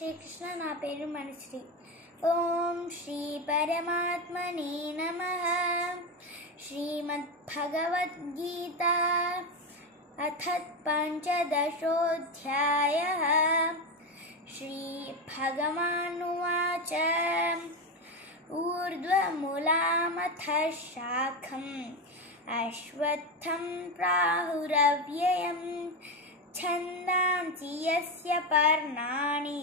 శ్రీకృష్ణ. నా పేరు మణిశ్రీ. ఓం శ్రీ పరమాత్మనే నమః. శ్రీమద్భగవద్గీత అథ పంచదశోऽధ్యాయः. శ్రీభగవానువాచ ఊర్ధ్వమూలమథ శాఖम् అశ్వత్థం ప్రాహురవ్యయం ఛందాంసి యస్య పర్ణాని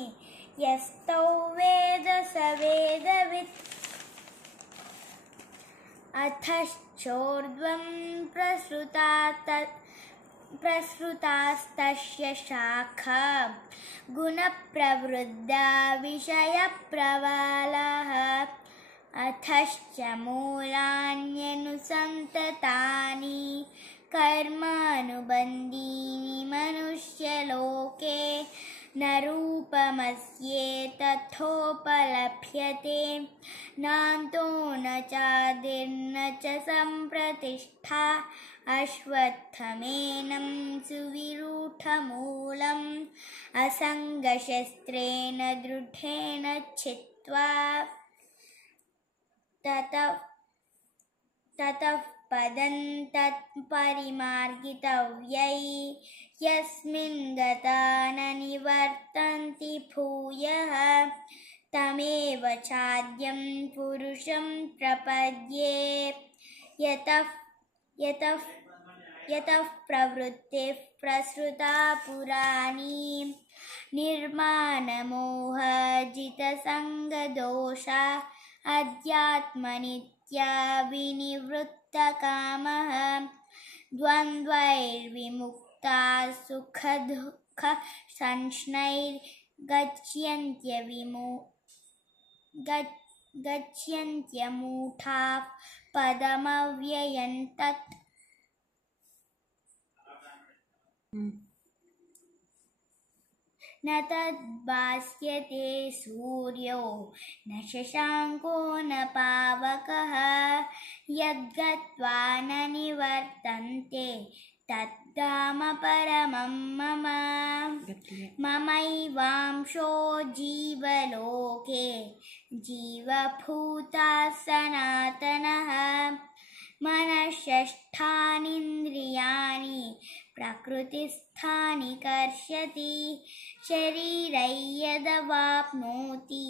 యస్తౌ వేద స వేదవిత్. అథశ్చోర్ధ్వం ప్రసృతాస్తస్య శాఖా గుణప్రవృద్ధా విషయప్రవాలాః. అథశ్చ మూలాన్యనుసంతతాని కర్మానుబంధీని మనుష్యలోకే న రూపమస్యేతథోపలభ్యతే నాంతో న చాదిర్న చ సంప్రతిష్ఠా. అశ్వత్థమేనం సువిరూఢమూలం అసంగశస్త్రేణ దృఢేన చిత్వా. తతః పదం తత్పరిమార్గితవ్యై యస్మిన్ గతా న నివర్తంతి భూయః తమేవ చాద్యం పురుషం ప్రపద్యే. యతః ప్రవృత్తిః ప్రసృతా పురాణీ నిర్మాణమోహజితసంగదోషా అధ్యాత్మనిత్యా వినివృత్తకామః. ద్వంద్వైర్విముక్తా సుఖదుఃఖ గచ్చన్త్యమూఢాః పదమవ్యయం తత్. న తద్భాస్యతే సూర్యో న శశాంకో న పావకః యద్గత్వా న నివర్తంతే తద్ధామ పరమం మమ. మమైవాంశో జీవలోకే జీవభూతः సనాతనः. మనశ్షష్ఠానీంద్రియాణి ప్రకృతిస్థాని కర్షతి శరీరయ్యదవాప్నోతి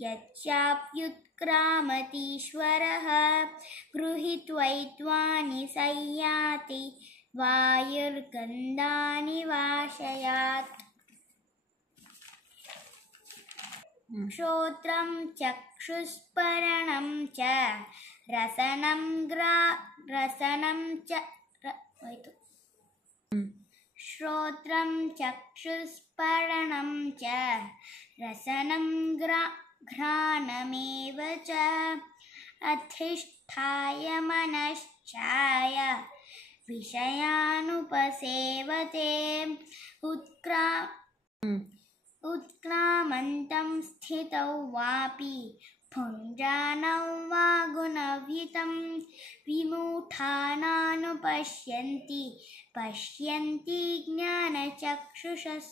యచ్చాప్యుత్క్రామतीश्वरः. గృహీత్వైత్వాని సంయాతి వాయుర్గంధాని వాశయాత్. శ్రోత్రం చక్షుస్పర్శనం చ రసనం శ్రోత్రం చక్షుస్పర్శనం చ రసనం ఘ్రాణమేవ చ. అధిష్ఠాయ మనశ్చాయ విషయానుపసేవతే ఉత్క్రామంతం స్థితౌ వాపి భుञ्जानं वा गुणभीतं विमूढानानुपश्यन्ति పశ్యంతి జ్ఞానచక్షుషः.